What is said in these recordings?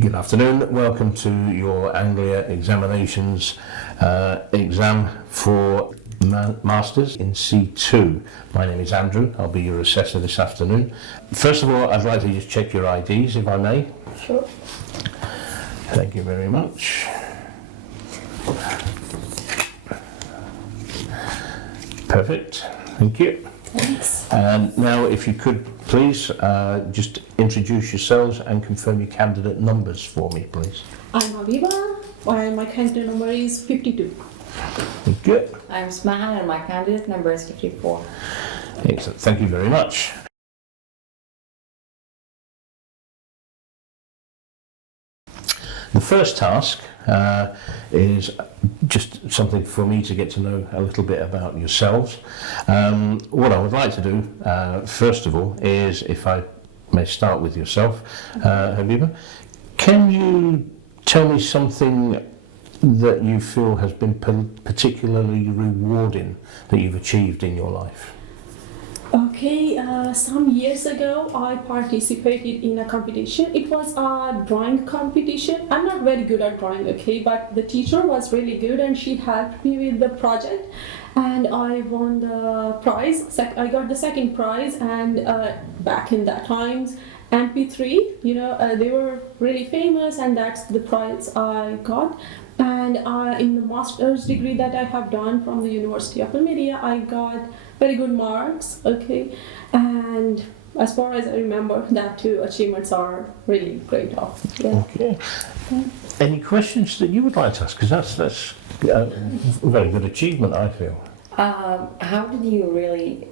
Good afternoon. Welcome to your Anglia Examinations exam for Masters in C2. My name is Andrew. I'll be your assessor this afternoon. First of all, I'd like to just check your IDs, if I may. Sure. Thank you very much. Perfect. Thank you. Thanks. And now, if you could please just introduce yourselves and confirm your candidate numbers for me, please. I'm Aviva, and my candidate number is 52. Thank you. I'm Smahan and my candidate number is 54. Excellent. Thank you very much. The first task is just something for me to get to know a little bit about yourselves. What I would like to do, first of all, is, if I may start with yourself, Habiba, can you tell me something that you feel has been particularly rewarding that you've achieved in your life? Okay, some years ago I participated in a competition. It was a drawing competition. I'm not very good at drawing, okay, but the teacher was really good and she helped me with the project and I won the prize. I got the second prize, and back in that times MP3, they were really famous, and that's the prize I got. And in the master's degree that I have done from the University of Almeria, I got very good marks, okay, and as far as I remember, that two achievements are really great off. Yeah. Okay. Any questions that you would like to ask? Because that's a very good achievement, I feel. How did you really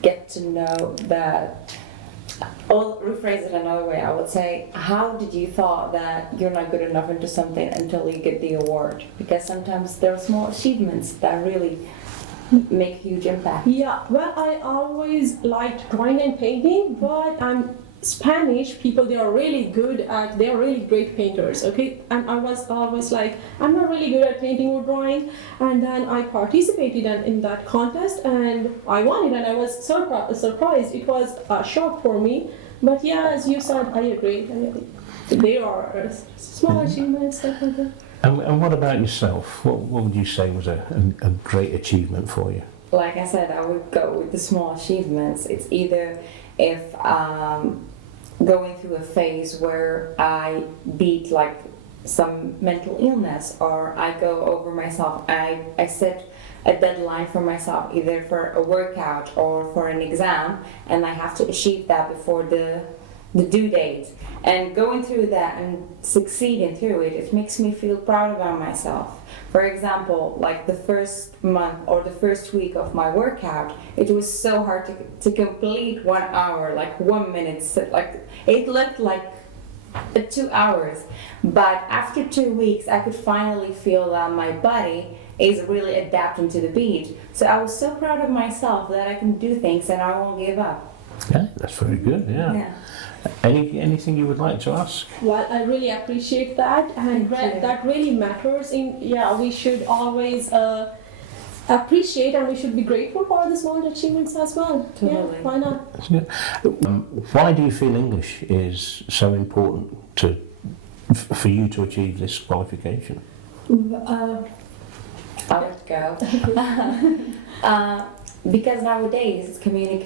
get to know that? I'll rephrase it another way. I would say, how did you thought that you're not good enough into something until you get the award? Because sometimes there are small achievements that really make huge impact. Yeah, well, I always liked drawing and painting, but Spanish people, they are really great painters, okay? And I was always like, I'm not really good at painting or drawing. And then I participated in that contest and I won it, and I was surprised. It was a shock for me. But yeah, as you said, I agree. They are small achievements, stuff like that. And what about yourself? What would you say was a great achievement for you? Like I said, I would go with the small achievements. It's either if going through a phase where I beat like some mental illness, or I go over myself, I set a deadline for myself, either for a workout or for an exam, and I have to achieve that before the due date. And going through that and succeeding through it, it makes me feel proud about myself. For example, like the first month or the first week of my workout, it was so hard to complete 1 hour, like 1 minute, like it looked like 2 hours. But after 2 weeks, I could finally feel that my body is really adapting to the beat. So I was so proud of myself that I can do things and I won't give up. Yeah, that's very good, yeah. Anything you would like to ask? Well, I really appreciate that, and that really matters. We should always appreciate, and we should be grateful for the small achievements as well. Totally. Yeah, why not? That's good. Why do you feel English is so important for you to achieve this qualification? I would go. Because nowadays,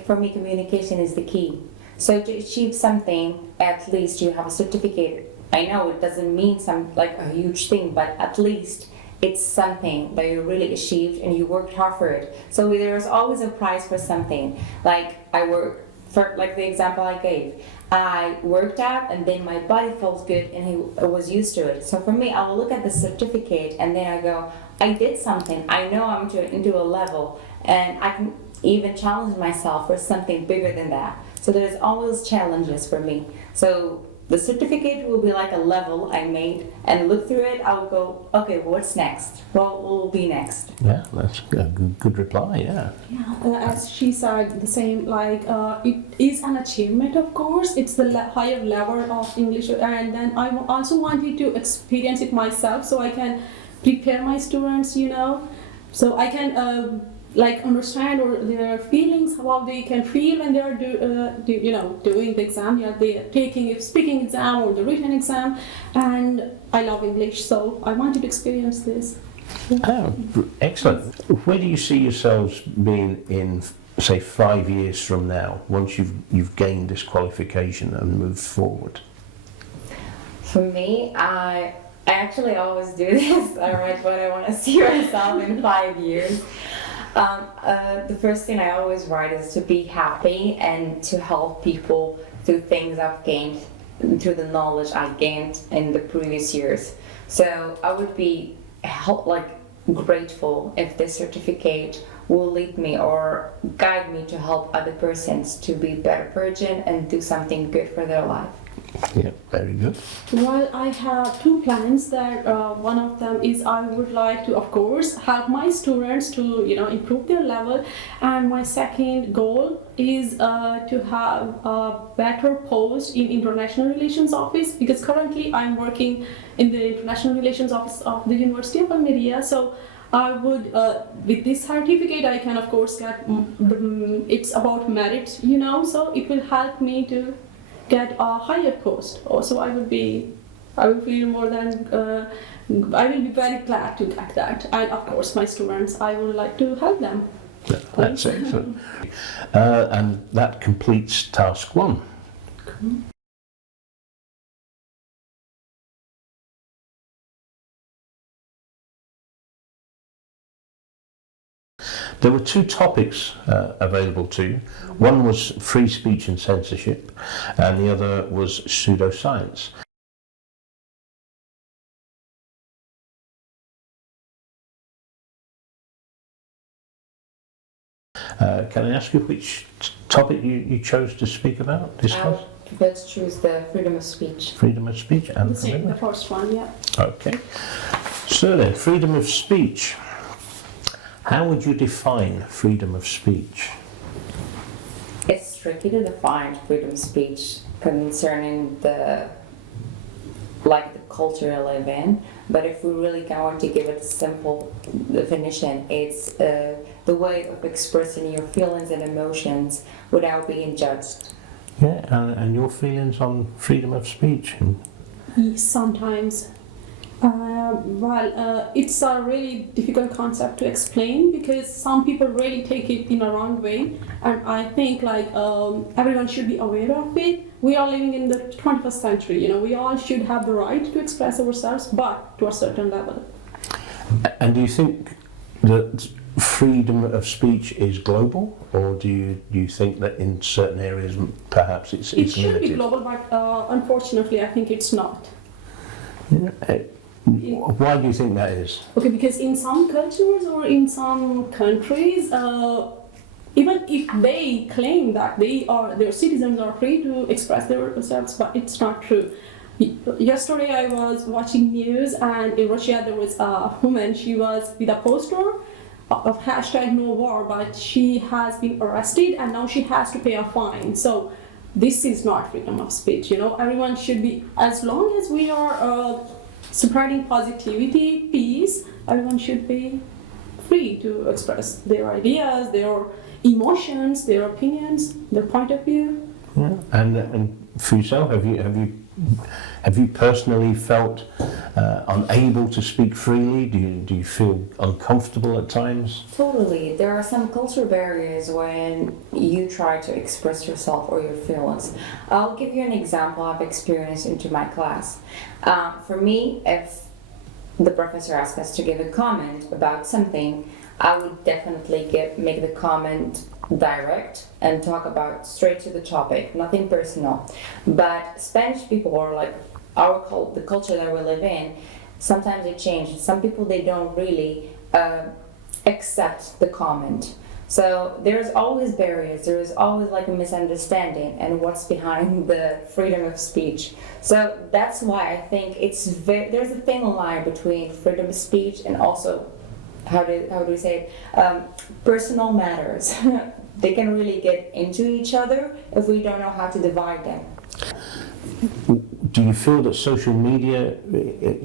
for me, communication is the key. So to achieve something, at least you have a certificate. I know it doesn't mean a huge thing, but at least it's something that you really achieved and you worked hard for it. So there's always a prize for something. Like I work for, like the example I gave. I worked out and then my body felt good and I was used to it. So for me, I will look at the certificate and then I go, I did something. I know I'm into a level, and I can even challenge myself for something bigger than that. So there's always challenges for me. So the certificate will be like a level I made, and look through it, I'll go, okay, what's next? What will be next? Yeah, that's a good reply, yeah. Yeah, as she said, the same, it is an achievement, of course. It's the higher level of English, and then I also wanted to experience it myself so I can prepare my students, so I can like understand or their feelings, how they can feel when they are doing the exam. Yeah, they are taking a speaking exam or the written exam, and I love English, so I wanted to experience this. Oh, excellent. Where do you see yourselves being in, say, 5 years from now, once you've gained this qualification and moved forward? For me, I actually always do this. I write what I want to see myself in 5 years. The first thing I always write is to be happy and to help people through things I've gained, through the knowledge I gained in the previous years. So I would be grateful if this certificate will lead me or guide me to help other persons to be a better person and do something good for their life. Yeah, very good. Well, I have two plans. That one of them is I would like to, of course, help my students to improve their level, and my second goal is to have a better post in International Relations Office, because currently I'm working in the International Relations Office of the University of Almeria. So I would, with this certificate, I can of course get it's about merit, so it will help me to get a higher post. Also, I will feel more than, I will be very glad to get that. And of course, my students, I would like to help them. That's excellent. And that completes task 1. There were 2 topics available to you. One was free speech and censorship, and the other was pseudoscience. Can I ask you which topic you chose to speak about, discuss? Let's choose the freedom of speech. Freedom of speech and The first one, yeah. Okay. So then, freedom of speech. How would you define freedom of speech? It's tricky to define freedom of speech concerning the culture I live in, but if we really going to give it a simple definition, it's the way of expressing your feelings and emotions without being judged. Yeah, and your feelings on freedom of speech? Sometimes. It's a really difficult concept to explain, because some people really take it in a wrong way, and I think everyone should be aware of it. We are living in the 21st century, we all should have the right to express ourselves, but to a certain level. And do you think that freedom of speech is global, or do you think that in certain areas perhaps it's It should limited? be global, but unfortunately I think it's not. Why do you think that is? Okay, because in some cultures or in some countries, even if they claim that their citizens are free to express themselves, but it's not true. Yesterday I was watching news, and in Russia there was a woman. She was with a poster of #NoWar, but she has been arrested and now she has to pay a fine. So this is not freedom of speech. Everyone should be, as long as we are spreading positivity, peace, everyone should be free to express their ideas, their emotions, their opinions, their point of view. Yeah. And for yourself, have you personally felt unable to speak freely? Do you feel uncomfortable at times? Totally. There are some cultural barriers when you try to express yourself or your feelings. I'll give you an example I've experienced into my class. For me, if the professor asked us to give a comment about something, I would definitely make the comment direct and talk about straight to the topic, nothing personal. But Spanish people, or the culture that we live in, sometimes they change. Some people, they don't really accept the comment. So there's always barriers, there's always a misunderstanding and what's behind the freedom of speech. So that's why I think there's a thin line between freedom of speech and also, how do we say it, personal matters. They can really get into each other if we don't know how to divide them. Do you feel that social media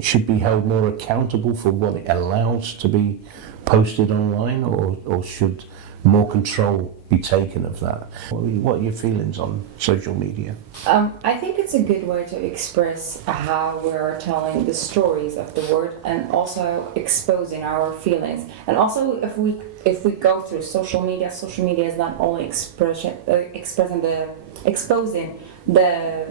should be held more accountable for what it allows to be posted online, or should more control be taken of that? What are your feelings on social media? I think it's a good way to express how we're telling the stories of the word, and also exposing our feelings. And also, if we go through social media is not only exposing the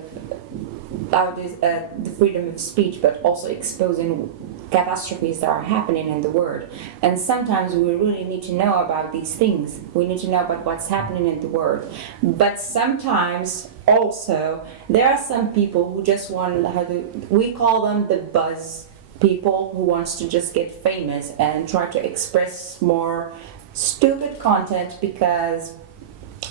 freedom of speech, but also exposing catastrophes that are happening in the world. And sometimes we really need to know about these things. We need to know about what's happening in the world. But sometimes also there are some people who just want we call them the buzz people, who wants to just get famous and try to express more stupid content because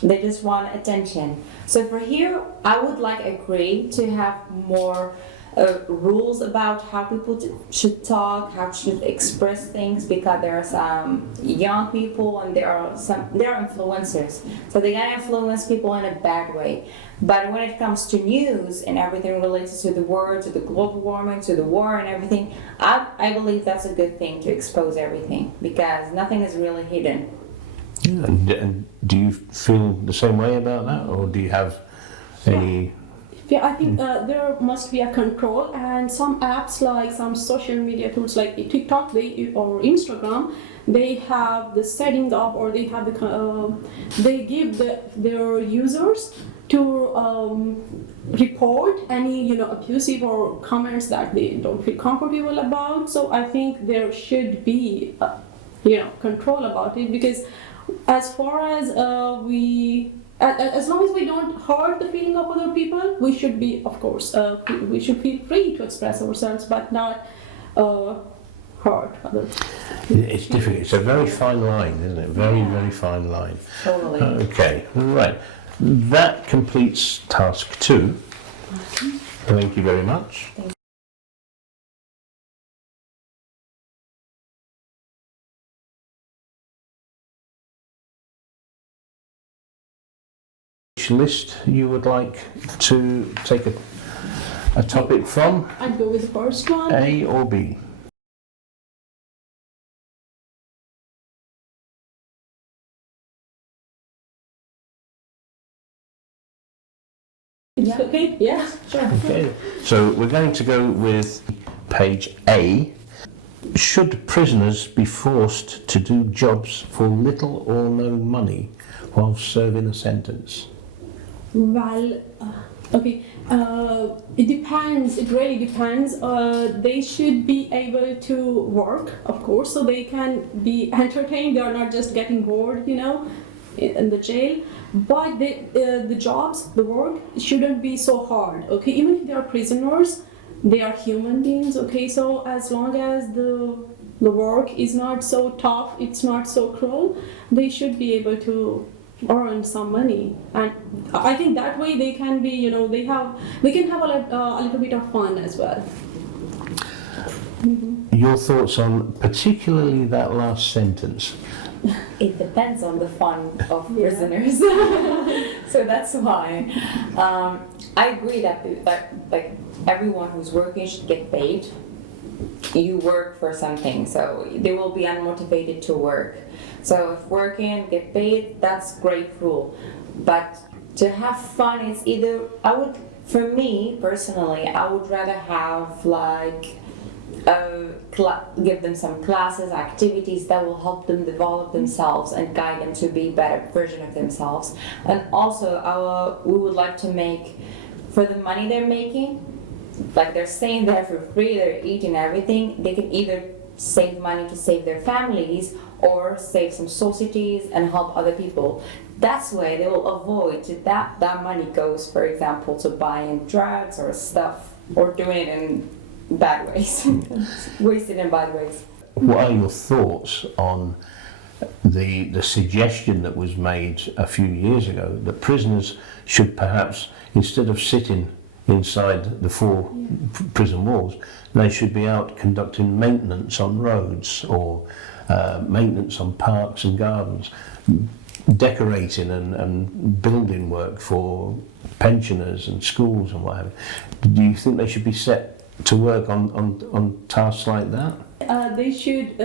they just want attention. So for here, I would agree to have more rules about how people should talk, how should express things, because there are some young people and there are influencers, so they can influence people in a bad way. But when it comes to news and everything related to the world, to the global warming, to the war and everything, I believe that's a good thing to expose everything, because nothing is really hidden. Yeah, and do you feel the same way about that, or do you have any? Yeah, I think there must be a control, and some apps, like some social media tools like TikTok or Instagram, they have the setting up, or they have they give their users to report any abusive or comments that they don't feel comfortable about. So I think there should be control about it, because as far as as long as we don't hurt the feeling of other people, we should be, of course, we should feel free to express ourselves, but not hurt others. It's difficult. It's a very fine line, isn't it? Very, very fine line. Totally. Okay, right. That completes task 2. Thank you very much. Which list you would like to take a topic from? I'd go with the first one. A or B? It's okay? Yeah, sure. Okay, so we're going to go with page A. Should prisoners be forced to do jobs for little or no money while serving a sentence? Well, okay. It depends. It really depends. They should be able to work, of course, so they can be entertained. They are not just getting bored, in the jail. But the jobs, the work, shouldn't be so hard. Okay, even if they are prisoners, they are human beings. Okay, so as long as the work is not so tough, it's not so cruel, they should be able to earn some money, and I think that way they can be, they can have a little bit of fun as well. Mm-hmm. Your thoughts on particularly that last sentence? It depends on the fun of prisoners. So that's why I agree that everyone who's working should get paid. You work for something, so they will be unmotivated to work. So if working, get paid, that's great rule. But to have fun, it's either, for me personally, I would rather have give them some classes, activities that will help them develop themselves and guide them to be a better version of themselves. And also, we would like to make, for the money they're making, they're staying there for free, they're eating everything, they can either save money to save their families or save some societies and help other people. That's why they will avoid that money goes, for example, to buying drugs or stuff, or doing it in bad ways, wasted in bad ways. What are your thoughts on the suggestion that was made a few years ago that prisoners should perhaps, instead of sitting inside the 4 prison walls, they should be out conducting maintenance on roads, or maintenance on parks and gardens, decorating and building work for pensioners and schools and what have you? Do you think they should be set to work on tasks like that? They should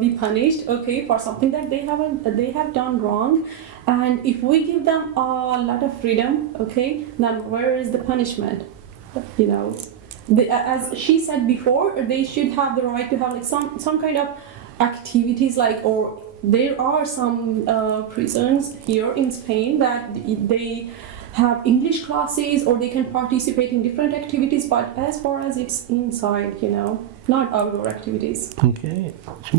be punished, okay, for something that they have done wrong. And if we give them a lot of freedom, okay, then where is the punishment? You know, as she said before, they should have the right to have like some kind of activities, like, or there are some prisons here in Spain that they have English classes, or they can participate in different activities, but as far as it's inside, you know, not outdoor activities. Okay.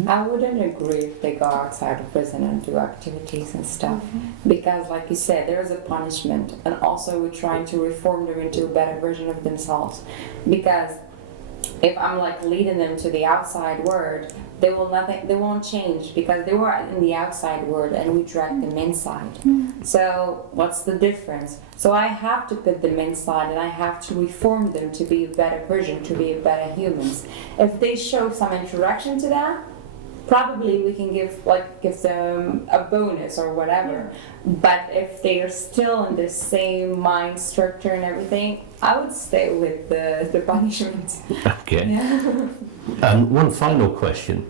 I wouldn't agree if they go outside of prison and do activities and stuff, because like you said, there's a punishment, and also we're trying to reform them into a better version of themselves. Because if I'm like leading them to the outside world, they won't change, because they were in the outside world and we drag them inside. So what's the difference? So I have to put them inside, and I have to reform them to be a better version, to be a better humans. If they show some interaction to that, probably we can give them a bonus or whatever. But if they are still in the same mind structure and everything, I would stay with the punishment. Okay. Yeah. And one final question.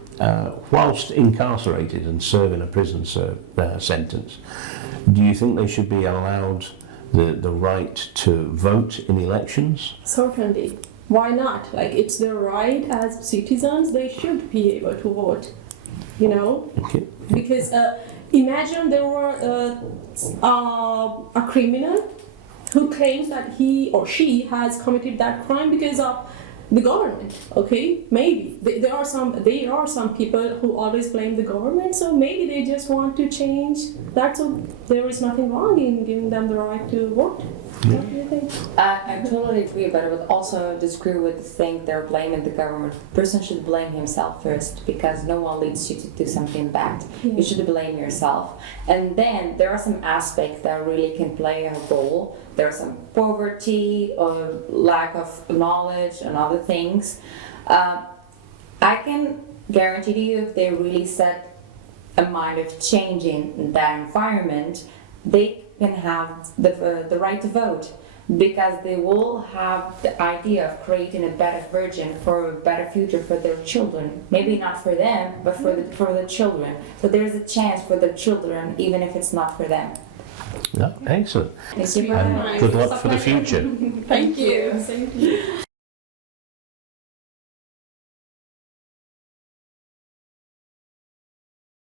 Whilst incarcerated and serving a prison sentence, do you think they should be allowed the right to vote in elections? Certainly. Why not? Like, it's their right as citizens, they should be able to vote, you know? Okay. Because imagine there were a criminal who claims that he or she has committed that crime because of the government. Okay, maybe there are some people who always blame the government, so maybe they just want to change that, so there is nothing wrong in giving them the right to vote. What do you think? I totally agree, but I would also disagree with the thing they're blaming the government. The person should blame himself first, because no one leads you to do something bad. You should blame yourself. And then there are some aspects that really can play a role. There's some poverty or lack of knowledge and other things. I can guarantee to you, if they really set a mind of changing that environment, they can have the right to vote, because they will have the idea of creating a better version for a better future for their children. Maybe not for them, but for the children. So there's a chance for the children, even if it's not for them. Yeah, excellent. Thank you. And good luck for the future. Thank you. Same to you.